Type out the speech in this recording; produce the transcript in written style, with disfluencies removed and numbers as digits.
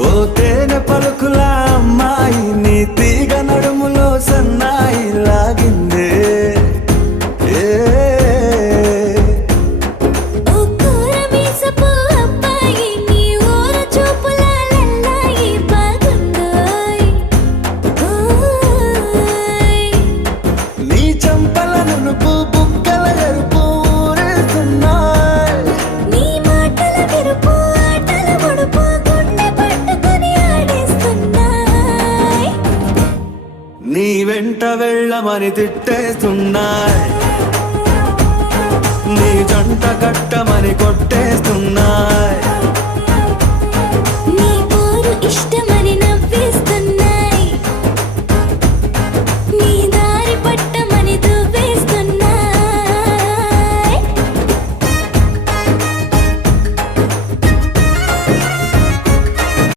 ఓ తేనె పలుకుల అమ్మాయి నీ తీగ నడుములో సన్నాయి లాగిందే ఏ ఓ కూరమీసపు అబ్బాయి నీ ఊర చూపుల లల్లాయి బాగుందోయ్ ఓయ్ నీ చంపల నునుపు బుగ్గల ఎరుపు ఊరేస్తున్నాయి నీ మాటల విరుపు ఆటల ముడుపు గుండె పట్టుకొని ఆడేస్తున్నాయ్ నీ వెంట వెళ్ళమని తిట్టేస్తున్నాయి నీ జంట కట్టమని కొట్టేస్తున్నాయి